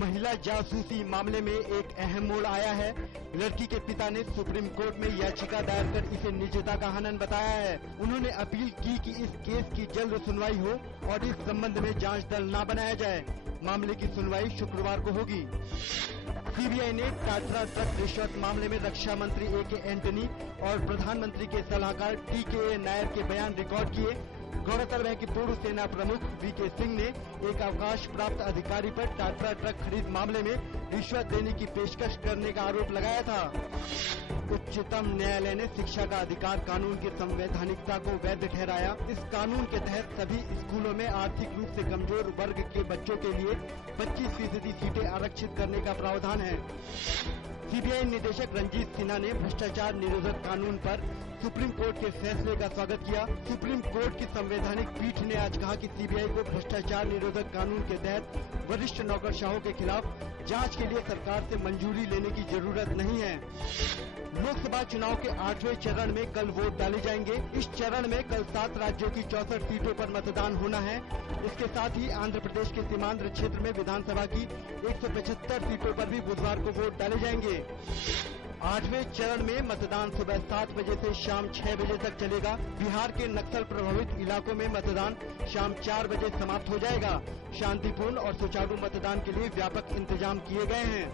महिला जासूसी मामले में एक अहम मोड़ आया है। लड़की के पिता ने सुप्रीम कोर्ट में याचिका दायर कर इसे निजता का हनन बताया है। उन्होंने अपील की कि इस केस की जल्द सुनवाई हो और इस संबंध में जांच दल न बनाया जाए। मामले की सुनवाई शुक्रवार को होगी। सीबीआई ने टाटा ट्रक रिश्वत मामले में रक्षा मंत्री A.K. एंटनी और प्रधानमंत्री के सलाहकार T.K. नायर के बयान रिकॉर्ड किए। गौरतलब है कि पूर्व सेना प्रमुख V.K. सिंह ने एक अवकाश प्राप्त अधिकारी पर टाटा ट्रक खरीद मामले में रिश्वत देने की पेशकश करने का आरोप लगाया था। उच्चतम न्यायालय ने शिक्षा का अधिकार कानून की संवैधानिकता को वैध ठहराया। इस कानून के तहत सभी स्कूलों में आर्थिक रूप से कमजोर वर्ग के बच्चों के लिए 25% सीटें आरक्षित करने का प्रावधान है। सीबीआई निदेशक रंजीत सिन्हा ने भ्रष्टाचार निरोधक कानून पर सुप्रीम कोर्ट के फैसले का स्वागत किया। सुप्रीम कोर्ट की संवैधानिक पीठ ने आज कहा कि सीबीआई को भ्रष्टाचार निरोधक कानून के तहत वरिष्ठ नौकरशाहों के खिलाफ जांच के लिए सरकार से मंजूरी लेने की जरूरत नहीं है। लोकसभा चुनाव के 8वें चरण में कल वोट डाले जाएंगे। इस चरण में कल 7 राज्यों की 64 सीटों पर मतदान होना है। इसके साथ ही आंध्र प्रदेश के सीमांध्र क्षेत्र में विधानसभा की 175 सीटों पर भी बुधवार को वोट डाले जाएंगे। 8वें चरण में मतदान सुबह 7 बजे से शाम 6 बजे तक चलेगा। बिहार के नक्सल प्रभावित इलाकों में मतदान शाम 4 बजे समाप्त हो जाएगा। शांतिपूर्ण और सुचारू मतदान के लिए व्यापक इंतजाम किए गए हैं।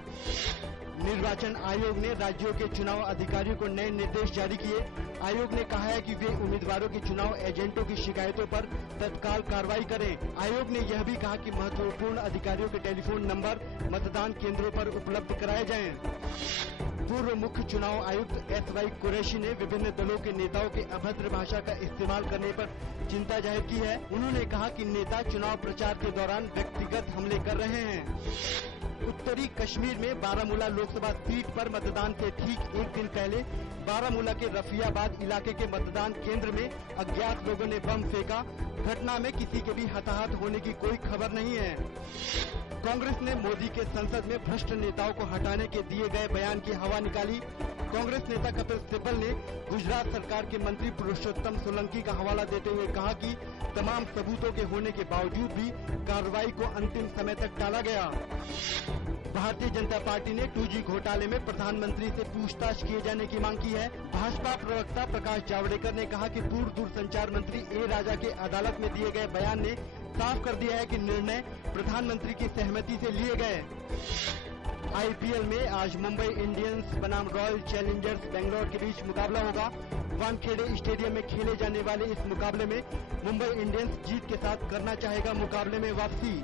निर्वाचन आयोग ने राज्यों के चुनाव अधिकारियों को नए निर्देश जारी किए। आयोग ने कहा है कि वे उम्मीदवारों के चुनाव एजेंटों की शिकायतों पर तत्काल कार्रवाई करें। आयोग ने यह भी कहा कि महत्वपूर्ण अधिकारियों के टेलीफोन नंबर मतदान केंद्रों पर उपलब्ध कराए जाएं। पूर्व मुख्य चुनाव आयुक्त S.Y. कुरैशी ने विभिन्न दलों के नेताओं के अभद्र भाषा का इस्तेमाल करने पर चिंता जाहिर की है। उन्होंने कहा कि नेता चुनाव प्रचार के दौरान व्यक्तिगत हमले कर रहे हैं। उत्तरी कश्मीर में बारामूला लोकसभा सीट पर मतदान से ठीक एक दिन पहले बारामूला के रफियाबाद इलाके के मतदान केंद्र में अज्ञात लोगों ने बम फेंका। घटना में किसी के भी हताहत होने की कोई खबर नहीं है। कांग्रेस ने मोदी के संसद में भ्रष्ट नेताओं को हटाने के दिए गए बयान की हवा निकाली। कांग्रेस नेता कपिल सिब्बल ने गुजरात सरकार के मंत्री पुरुषोत्तम सोलंकी का हवाला देते हुए कहा कि तमाम सबूतों के होने के बावजूद भी कार्रवाई को अंतिम समय तक टाला गया। भारतीय जनता पार्टी ने 2G घोटाले में प्रधानमंत्री से पूछताछ किए जाने की मांग की है। भाजपा प्रवक्ता प्रकाश जावड़ेकर ने कहा कि पूर्व दूरसंचार मंत्री A. राजा के अदालत में दिए गए बयान ने साफ कर दिया है कि निर्णय प्रधानमंत्री की सहमति से लिए गए। IPL में आज मुंबई इंडियंस बनाम रॉयल चैलेंजर्स बेंगलोर के बीच मुकाबला होगा। वानखेड़े स्टेडियम में खेले जाने वाले इस मुकाबले में मुंबई इंडियंस जीत के साथ करना चाहेगा मुकाबले में वापसी।